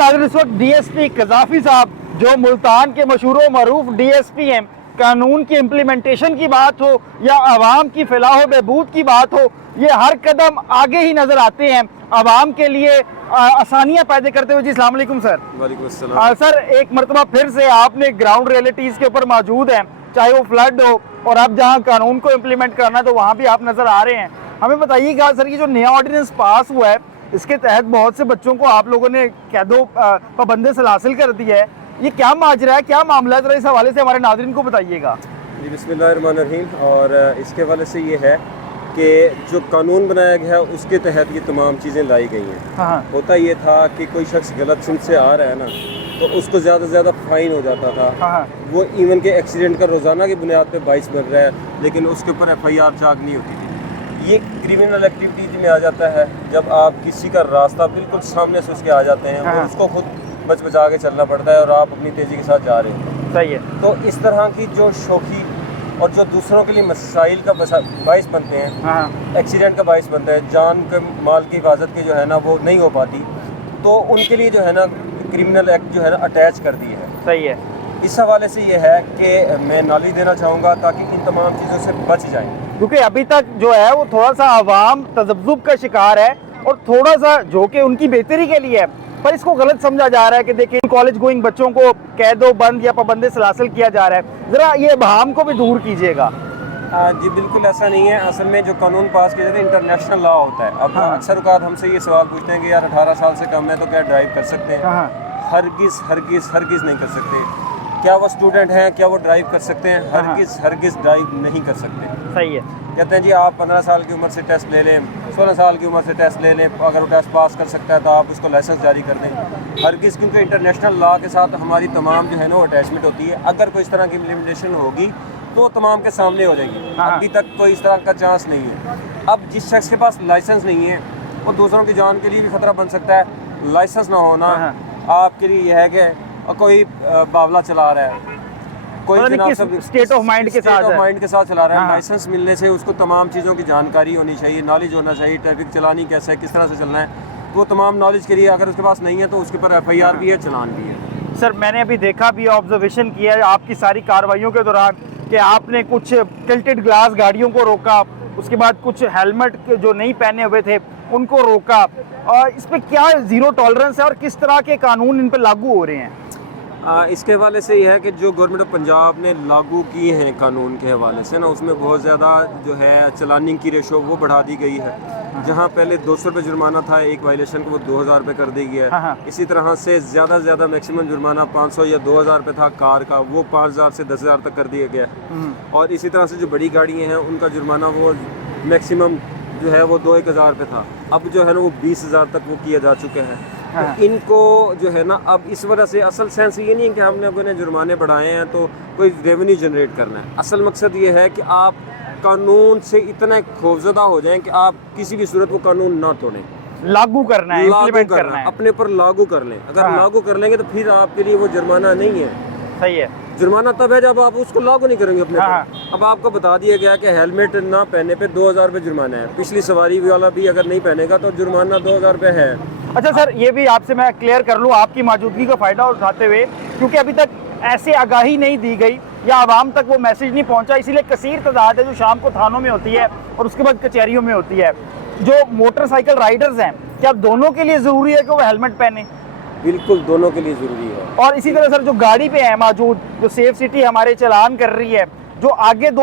नाज़रीन, इस वक्त डीएसपी कज़ाफ़ी साहब जो मुल्तान के मशहूर मरूफ डीएसपी हैं, कानून की इम्प्लीमेंटेशन की बात हो या आवाम की फलाह बहबूद की बात हो, ये हर कदम आगे ही नज़र आते हैं आवाम के लिए आसानियाँ पैदा करते हुए। जी अस्सलाम वालेकुम सर। वालेकुम अस्सलाम। सर, एक मरतबा फिर से आपने ग्राउंड रियलिटीज़ के ऊपर मौजूद हैं, चाहे वो फ्लड हो और अब जहाँ कानून को इम्प्लीमेंट करना है तो वहाँ भी आप नज़र आ रहे हैं। हमें बताइएगा सर, ये जो नया ऑर्डिनेंस पास हुआ है, इसके तहत बहुत से बच्चों को आप लोगों ने कैदो पाबंदी से हासिल कर दिया है, ये क्या माजरा है, क्या मामला है, जरा इस हवाले से हमारे नाज़रीन को बताइएगा। जी बिस्मिल्लाहिर्रहमानिर्रहीम। और इसके हवाले से ये है कि जो कानून बनाया गया है उसके तहत ये तमाम चीज़ें लाई गई हैं। हाँ, होता ये था कि कोई शख्स गलत सिम से आ रहा है ना, तो उसको ज़्यादा से ज़्यादा फ़ाइन हो जाता था। हाँ, वो इवन के एक्सीडेंट का रोज़ाना की बुनियाद पे बाइस बन रहा है, लेकिन उसके ऊपर FIR चाक नहीं होती थी। ये क्रिमिनल एक्टिविटीज़ में आ जाता है जब आप किसी का रास्ता बिल्कुल सामने से उसके आ जाते हैं, हाँ। और उसको खुद बच बचा के चलना पड़ता है और आप अपनी तेज़ी के साथ जा रहे हो। सही है। तो इस तरह की जो शोखी और जो दूसरों के लिए मसाइल का बाइस बनते हैं, हाँ, एक्सीडेंट का बाइस बनता है, जान के माल की हिफाजत की जो है ना वो नहीं हो पाती, तो उनके लिए जो है ना क्रिमिनल एक्ट जो है ना अटैच कर दिए हैं। सही है। इस हवाले से ये है कि मैं नॉलेज देना चाहूँगा ताकि इन तमाम चीज़ों से बच जाएँ। क्योंकि अभी तक जो है वो थोड़ा सा आवाम तज़ब्ज़ुब का शिकार है और थोड़ा सा जो कि उनकी बेहतरी के लिए है, पर इसको गलत समझा जा रहा है कि देखिए कॉलेज गोइंग बच्चों को कैदो बंद या पाबंदी से हासिल किया जा रहा है। ज़रा ये बहाम को भी दूर कीजिएगा। जी बिल्कुल ऐसा नहीं है। असल में जो कानून पास किया जाता है इंटरनेशनल लॉ होता है। अब हाँ। अक्सर औक़ात हमसे ये सवाल पूछते हैं कि यार 18 साल से कम है तो क्या ड्राइव कर सकते हैं? हाँ, हरगिज़ हरगिज़ हरगिज़ नहीं कर सकते। क्या वो स्टूडेंट हैं, क्या वो ड्राइव कर सकते हैं? हरगिज़ हरगिज़ ड्राइव नहीं कर सकते। सही है। कहते हैं जी आप 15 साल की उम्र से टेस्ट ले लें, 16 साल की उम्र से टेस्ट ले लें, अगर वो टेस्ट पास कर सकता है तो आप उसको लाइसेंस जारी कर दें। हरगिज़, क्योंकि इंटरनेशनल लॉ के साथ हमारी तमाम जो है ना वो अटैचमेंट होती है। अगर कोई इस तरह की इम्प्लीमेंटेशन होगी तो तमाम के सामने हो जाएगी। हाँ। अभी तक कोई इस तरह का चांस नहीं है। अब जिस शख्स के पास लाइसेंस नहीं है वो दूसरों की जान के लिए भी ख़तरा बन सकता है। लाइसेंस ना होना हाँ। आपके लिए यह है कि कोई बावला चला रहा है, कोई पता नहीं जनाब किस सब स्टेट ऑफ माइंड के साथ है। माइंड के साथ चला रहा है। हाँ। लाइसेंस मिलने से उसको तमाम चीज़ों की जानकारी होनी चाहिए, नॉलेज होना चाहिए, ट्रैफिक चलानी कैसे है, किस तरह से चलना है, वो तमाम नॉलेज के लिए अगर उसके पास नहीं है तो उसके ऊपर FIR भी है, चलान भी है। सर, मैंने अभी देखा भी, ऑब्जर्वेशन किया है आपकी सारी कार्रवाइयों के दौरान कि आपने कुछ टिल्टेड ग्लास गाड़ियों को रोका, उसके बाद कुछ हेलमेट जो नहीं पहने हुए थे उनको रोका। और इस पर क्या ज़ीरो टॉलरेंस है और किस तरह के कानून इन पर लागू हो रहे हैं? इसके हवाले से यह है कि जो गवर्नमेंट ऑफ पंजाब ने लागू किए हैं कानून के हवाले से ना, उसमें बहुत ज़्यादा जो है चलानिंग की रेशो वो बढ़ा दी गई है। जहां पहले 200 रुपये जुर्माना था एक वायलेशन को, वो 2000 रुपये कर दी गया है। हाँ। इसी तरह से ज़्यादा से ज़्यादा मैक्सिमम जुर्माना 500 या 2000 रुपये था कार का, वो 5000 से 10,000 तक कर दिया गया है। और इसी तरह से जो बड़ी गाड़ियाँ हैं उनका जुर्माना वो मैक्सिमम जो है वो 2-1 हज़ार रुपये था, अब जो है ना वो 20,000 तक वो किया जा चुका है। हाँ। तो इनको जो है ना अब इस वजह से असल सेंस ये नहीं है कि हमने अपने जुर्माने बढ़ाए हैं तो कोई रेवेन्यू जनरेट करना है। असल मकसद ये है कि आप कानून से इतना खौफजदा हो जाएं कि आप किसी भी सूरत वो कानून ना तोड़ें। लागू करना है, लागू इम्प्लीमेंट करना करना है। अपने पर लागू कर लें। अगर हाँ। लागू कर लेंगे तो फिर आपके लिए वो जुर्माना नहीं है। सही है। जुर्माना तब है जब आप उसको लागू नहीं करेंगे अपने हाँ। पर। अब आपको बता दिया गया कि हेलमेट ना पहनने पे 2000 रुपये जुर्माना है, पिछली सवारी वाला भी अगर नहीं पहनेगा तो जुर्माना 2000 रुपये है। अच्छा सर, ये भी आपसे मैं क्लियर कर लूँ आपकी मौजूदगी का फ़ायदा उठाते हुए, क्योंकि अभी तक ऐसे आगाही नहीं दी गई या आवाम तक वो मैसेज नहीं पहुंचा, इसीलिए कसीर तादाद है जो शाम को थानों में होती है और उसके बाद कचहरियों में होती है। जो मोटरसाइकिल राइडर्स हैं, क्या दोनों के लिए ज़रूरी है कि वो हेलमेट पहने? बिल्कुल दोनों के लिए ज़रूरी है। और इसी तरह सर, जो गाड़ी पे है मौजूद, जो सेफ सिटी हमारे चलान कर रही है, जो आगे दो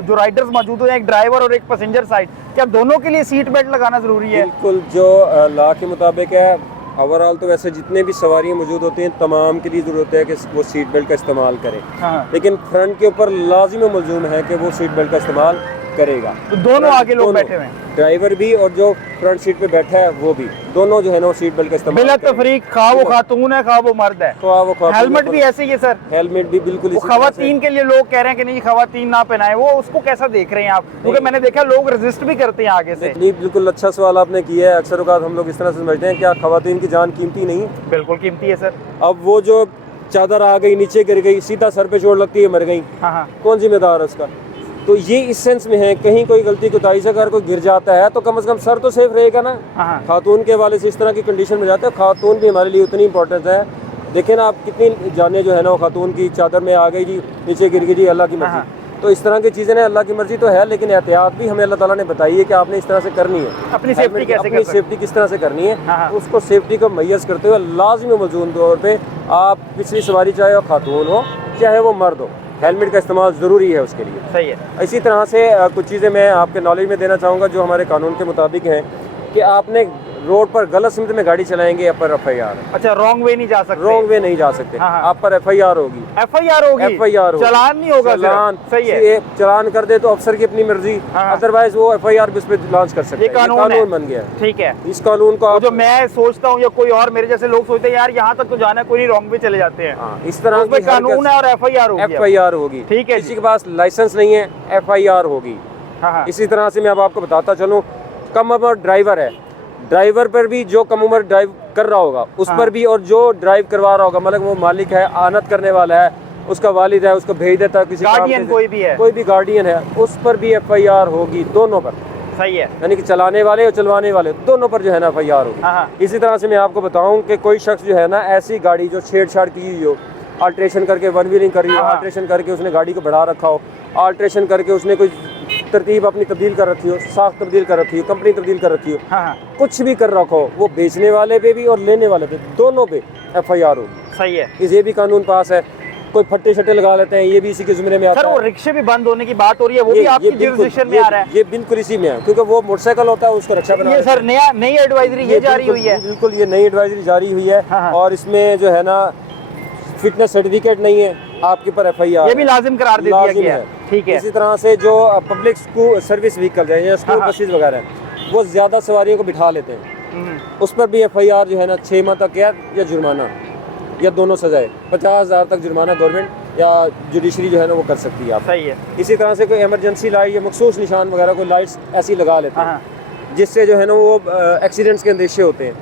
जो राइडर्स मौजूद हैं, एक ड्राइवर और एक पैसेंजर साइड, क्या दोनों के लिए सीट बेल्ट लगाना ज़रूरी है? बिल्कुल, जो लॉ के मुताबिक है ओवरऑल तो वैसे जितने भी सवारियाँ मौजूद होती हैं तमाम के लिए ज़रूरत है कि वो सीट बेल्ट का इस्तेमाल करें। हाँ। लेकिन फ्रंट के ऊपर लाजिम व मलजूम है कि वो सीट बेल्ट का इस्तेमाल करेगा। तो दोनों आगे लोग बैठे हुए हैं, ड्राइवर भी और जो फ्रंट सीट पे बैठा है वो भी, दोनों जो है ना वो सीट बेल्ट का इस्तेमाल बिला करें। तफरीक, खा वो खातून है खा वो मर्द है। तो वो खातून हेलमेट भी ऐसे ही है सर, हेलमेट भी बिल्कुल वो इसी तरह से। खवातीन के लिए लोग कह रहे हैं कि नहीं खवातीन ना पहनाए, वो उसको कैसा देख रहे हैं आप? क्योंकि मैंने देखा लोग रेजिस्ट भी करते हैं आगे से। नहीं, बिल्कुल अच्छा सवाल आपने किया है। अक्सर औक़ात हम लोग इस तरह से समझते हैं क्या खवातीन की जान कीमती नहीं है? बिल्कुल कीमती है सर। अब वो जो चादर आ गई नीचे गिर गई, सीधा सर पे चोट लगती है, मर गई, हाँ। कौन जिम्मेदार है उसका? तो ये इस सेंस में है, कहीं कोई गलती कोताही से अगर कोई गिर जाता है तो कम से कम सर तो सेफ रहेगा ना। हाँ। खातून के हवाले से इस तरह की कंडीशन में जाते हैं, खातून भी हमारे लिए उतनी इंपॉर्टेंस है। देखें ना आप कितनी जाने जो है ना वो खातून की चादर में आ गई जी, नीचे गिर गई जी, अल्लाह की मर्जी। तो इस तरह की चीज़ें ना, अल्लाह की मर्जी तो है, लेकिन एहतियात भी हमें अल्लाह ताला ने बताई है कि आपने इस तरह से करनी है। अपनी सेफ्टी कैसे अपनी सेफ्टी किस तरह से करनी है, उसको सेफ्टी को मैयस करते हुए लाजमी मौजूद तौर पे आप पिछली सवारी चाहे वो खातून हो चाहे वो मर्द हो, हेलमेट का इस्तेमाल ज़रूरी है उसके लिए। सही है। इसी तरह से कुछ चीज़ें मैं आपके नॉलेज में देना चाहूँगा जो हमारे कानून के मुताबिक हैं कि आपने रोड पर गलत सिमत में गाड़ी चलाएंगे आप पर FIR। अच्छा, रॉन्ग वे नहीं जा सकते। रॉन्ग वे नहीं जा सकते, आप पर FIR होगी। FIR होगी, FIR होगी, चलान नहीं होगा। चलान। सही है। चलान कर दे तो अफसर की अपनी मर्जी, अदरवाइज वो FIR भी उस पर लॉन्च कर सकते हैं। ये कानून बन गया है। ठीक है। इस कानून को जो मैं सोचता हूँ या कोई और मेरे जैसे लोग सोचते हैं यार यहाँ तक तो जाना, कोई नहीं, रॉन्ग वे चले जाते हैं। इस तरह की कानून है और FIR होगी। ठीक है। किसी के पास लाइसेंस नहीं है FIR होगी। इसी तरह से मैं अब आपको बताता चलूँ, कम उम्र ड्राइवर है, ड्राइवर पर भी जो कम उम्र ड्राइव कर रहा होगा उस पर भी, और जो ड्राइव करवा रहा होगा, मतलब वो मालिक है, आनत करने वाला है, उसका वालिद है, उसको भेज देता है किसी गार्डियन, कोई भी गार्डियन है, उस पर भी FIR होगी, दोनों पर। सही है। यानी कि चलाने वाले और चलवाने वाले दोनों पर जो है ना FIR होगी। इसी तरह से मैं आपको बताऊं कि कोई शख्स जो है ना ऐसी गाड़ी जो छेड़छाड़ की हुई हो, अल्ट्रेशन करके वन व्हीलिंग करी हो, अल्ट्रेशन करके उसने गाड़ी को बढ़ा रखा हो, अल्ट्रेशन करके उसने कोई तरतीब अपनी तब्दील कर रखी हो, साख तब्दील कर रखी हो, कंपनी तब्दील कर रखी हो, कुछ भी कर रखा हो, वो बेचने वाले पे भी और लेने वाले पे दोनों पे FIR होगी। सही है। ये भी कानून पास है। कोई फट्टे शट्टे लगा लेते हैं, ये भी इसी के ज़िम्मे में आता है। सर, वो रिक्शे भी बंद होने की बात हो रही है, वो भी आपकी जुरिसडिक्शन में आ रहा है। ये बिल्कुल इसी में है, क्योंकि वो मोटरसाइकिल होता है उसको रक्षा बना। ये सर नई एडवाइजरी ये जारी हुई है। बिल्कुल, ये नई एडवाइजरी जारी हुई है। और इसमें जो है ना फिटनेस सर्टिफिकेट नहीं है आपके पर FIR, ये भी लाजिम करार दे दिया गया है। ठीक है। इसी तरह से जो पब्लिक स्कूल सर्विस व्हीकल है या स्कूल बसेस वगैरह हैं, वो ज़्यादा सवारियों को बिठा लेते हैं, उस पर भी FIR जो है ना 6 माह तक कैद या जुर्माना या दोनों सजाए, 50,000 तक जुर्माना गवर्नमेंट या जुडिशरी जो है ना वो कर सकती है आप। सही है। इसी तरह से कोई इमरजेंसी लाइट या मखसूस निशान वगैरह कोई लाइट्स ऐसी लगा लेते हैं जिससे जो है ना वो एक्सीडेंट्स के अंदेशे होते हैं,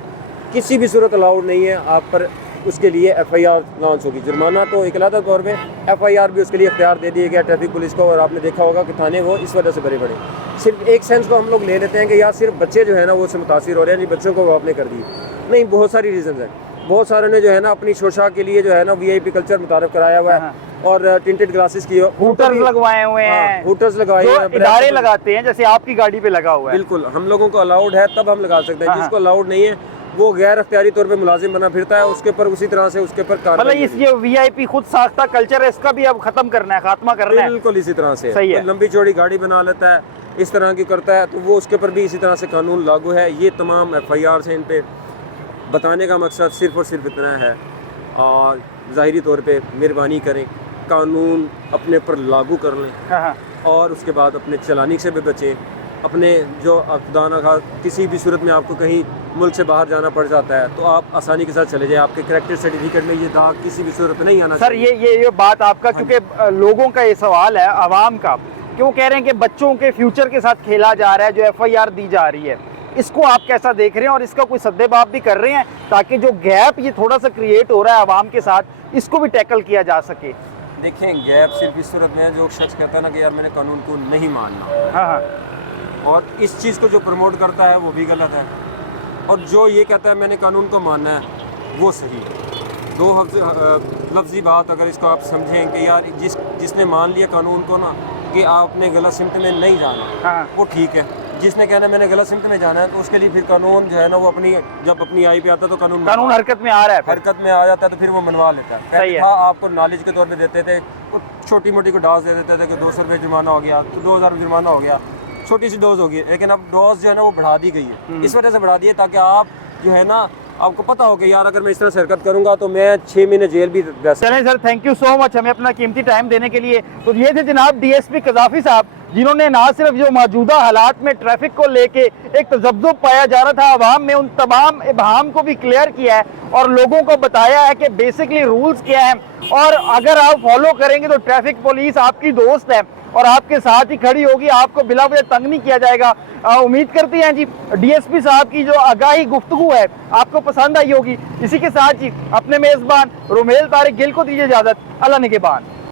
किसी भी सूरत अलाउड नहीं है आप पर, उसके लिए FIR लॉन्च होगी। जुर्माना तो एक अलग तौर पे, FIR भी उसके लिए इख्तियार दे दिया गया ट्रैफिक पुलिस को। और आपने देखा होगा कि थाने वो इस वजह से बड़े बड़े, सिर्फ एक सेंस को हम लोग ले लेते हैं कि यार सिर्फ बच्चे जो है ना वो उससे मुतासिर हो रहे हैं, नहीं बच्चों को वो आपने कर दी, नहीं, बहुत सारी रीज़न है। बहुत सारे ने जो है ना अपनी शोशा के लिए जो है ना VIP कल्चर मुतारफ कराया हुआ है और टिंटेड ग्लासेस की हूटर्स लगवाए हुए हैं, हूटर्स लगाए हुए हैं, इदारे लगाते हैं, जैसे आपकी गाड़ी पे लगा हुआ है। बिल्कुल, हम लोगों को अलाउड है तब हम लगा सकते हैं, जिसको अलाउड नहीं है वो गैर अख्तियारी तौर पे मुलाजिम बना फिरता है, उसके ऊपर उसी तरह से उसके ऊपर मतलब ये VIP खुद साख्ता कल्चर है, इसका भी अब खत्म करना है, खात्मा करना है। बिल्कुल इसी तरह से। सही है। लंबी चौड़ी गाड़ी बना लेता है, इस तरह की करता है, तो वो उसके ऊपर भी इसी तरह से कानून लागू है। ये तमाम FIR से इन पे बताने का मकसद सिर्फ और सिर्फ इतना है, और ज़ाहिरी तौर पे मेहरबानी करें, कानून अपने पर लागू कर लें और उसके बाद अपने चलाने से भी बचें। अपने जो खुदा न खास्ता किसी भी सूरत में आपको कहीं मुल्क से बाहर जाना पड़ जाता है तो आप आसानी के साथ चले जाएं, आपके करेक्टर सर्टिफिकेट में ये दाग किसी भी सूरत में नहीं आना। सर ये बात आपका, क्योंकि लोगों का ये सवाल है, आवाम का, कि वो कह रहे हैं कि बच्चों के फ्यूचर के साथ खेला जा रहा है, जो FIR दी जा रही है, इसको आप कैसा देख रहे हैं और इसका कोई सद्देबाब भी कर रहे हैं ताकि जो गैप ये थोड़ा सा क्रिएट हो रहा है आवाम के साथ, इसको भी टैकल किया जा सके? देखें, गैप सिर्फ इस सूरत में है जो शख्स कहता है ना कि यार मैंने कानून को नहीं मानना, और इस चीज़ को जो प्रमोट करता है वो भी गलत है, और जो ये कहता है मैंने कानून को मानना है वो सही है। दो लफ्ज़ी बात अगर इसको आप समझें कि यार जिसने मान लिया कानून को ना कि आपने गलत सिमत में नहीं जाना, वो ठीक है। जिसने कहना मैंने गलत सिमत में जाना है तो उसके लिए फिर कानून जो है ना वो जब अपनी आई पे आता है तो कानून हरकत में आ रहा है, हरकत में आ जाता है तो फिर वो मनवा लेता है। पहले था आपको नॉलेज के तौर पे देते थे, छोटी मोटी को डॉज दे देते थे कि 200 रुपये जुर्माना हो गया, तो 2000 जुर्माना हो गया, छोटी सी डोज होगी। लेकिन अब डोज जो है ना वो बढ़ा दी गई है, इस वजह से बढ़ा दी है ताकि आप जो है ना आपको पता हो कि यार अगर मैं इस तरह से हरकत करूंगा तो मैं 6 महीने जेल भी रह सकता। चलें sir, thank you so much हमें अपना कीमती टाइम देने के लिए। तो ये थे जनाब DSP कज़ाफ़ी साहब, जिन्होंने ना सिर्फ जो मौजूदा हालात में ट्रैफिक को लेके एक तजब्जुब पाया जा रहा था आवाम में, उन तमाम इबहाम को भी क्लियर किया है और लोगों को बताया है कि बेसिकली रूल्स क्या हैं, और अगर आप फॉलो करेंगे तो ट्रैफिक पुलिस आपकी दोस्त है और आपके साथ ही खड़ी होगी, आपको बिला वजह तंग नहीं किया जाएगा। उम्मीद करते हैं जी DSP साहब की जो आगाही गुफ्तगू है आपको पसंद आई होगी। इसी के साथ जी अपने मेज़बान रुमेल तारिक गिल को दीजिए इजाज़त। अल्लाह निगहबान।